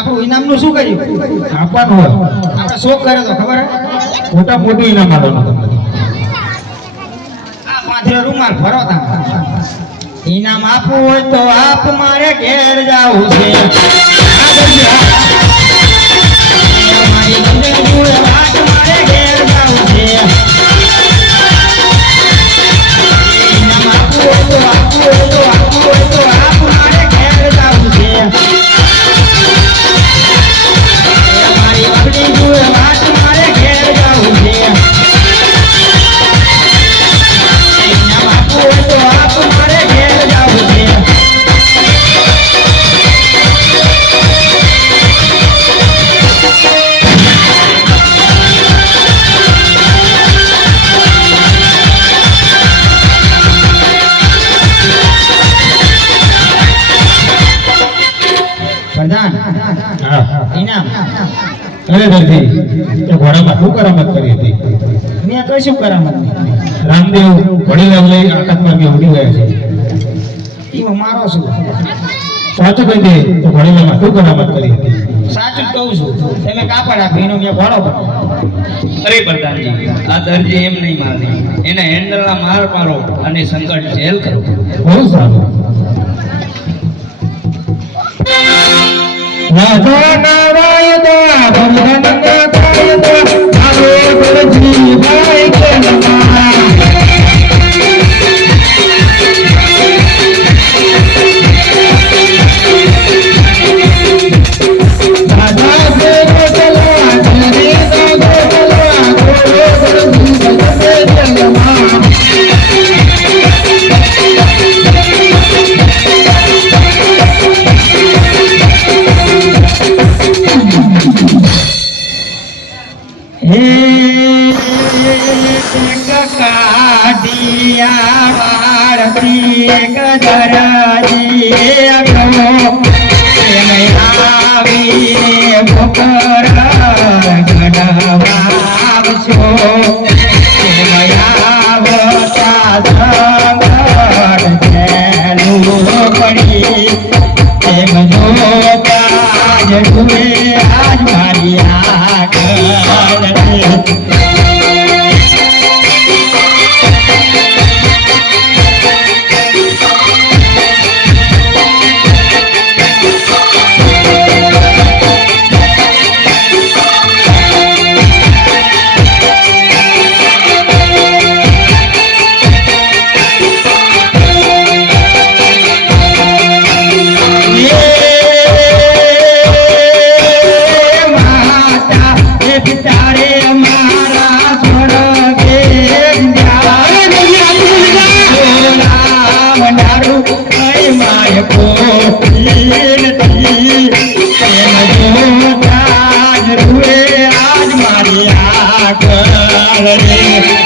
કર્યું? આપવાનું હોય. આપણે શોખ કર્યો તો ખબર મોટા મોટું ઇનામ આપવાનું આ માથે રૂમાલ ફરો તા ઇનામ આપવું હોય તો આપ મારે ઘેર જાવું છે. મારી વાત ઇનામ. અરે ઘોડામાં શું કરામત કરી હતી? મેં કશું કરામત રામદેવ ઘોડીલાલ લઈ ઉડી ગયા છે મારો શું સાચું કહી દે તો ઘોડીલાલમાં શું કરામત કરી હતી? સાચું કહું છું. તમે કાપડ આપી એનો મેં ઘોડો બનાવ્યો. અરે પ્રધાનજી આ દરજી એમ નહીં મારે એને હેન્ડલના માર મારો અને સંકટ જેલ કરો. બહુ સારું. nhà cho na vai ta đồng કાઢિયા વાળતી ગદરાજી અગો એને આવીને ભોકર ગણવાવશો આવતા સંગત જેલું પડી એમ જોતા જ ડૂબે આજ મારી આગળ આગળ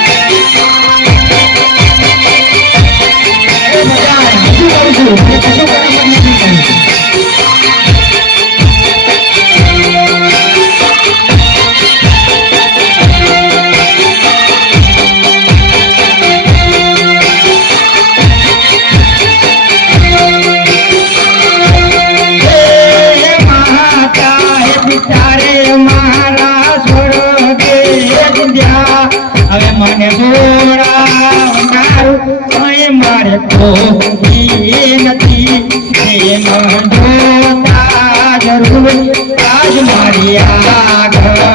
મને જોડાવનારું કઈ મારે કોઈ નથી મારી આગળ